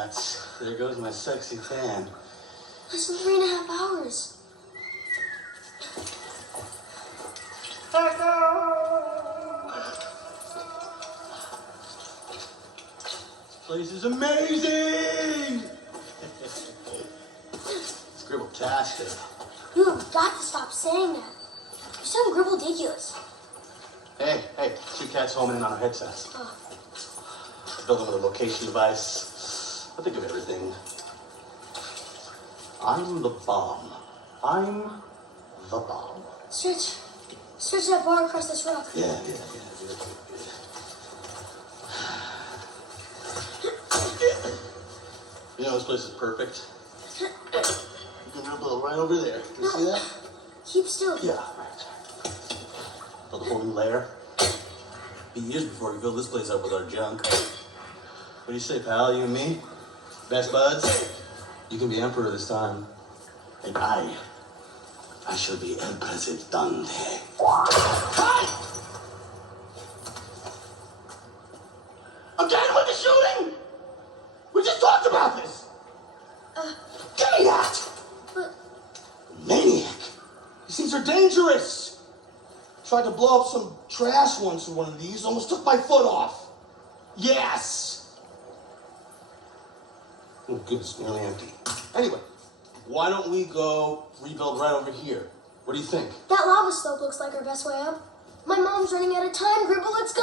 nuts. There goes my sexy tan. Less than 3.5 hours. This place is amazing! It's Gribble-tastic. You have got to stop saying that. You sound Gribble-diculous. Hey, two cats homing in on our headsets. Oh. I built them with a location device. I think of everything. I'm the bomb. I'm the bomb. Stretch that bar across this rock. Yeah. Good. You know, this place is perfect. You can build right over there. Can you see that? Keep still. Yeah, right. Build a whole new layer. Be years before we build this place up with our junk. What do you say, pal? You and me? Best buds? You can be emperor this time. And I shall be el presidente. Cut! Again with the shooting? We just talked about this. Give me that! But... Maniac. These things are dangerous. Tried to blow up some trash once with one of these. Almost took my foot off. Yes! Oh, good. It's nearly empty. Anyway, why don't we go rebuild right over here? What do you think? that lava slope looks like our best way up. My mom's running out of time, Gribble. Let's go!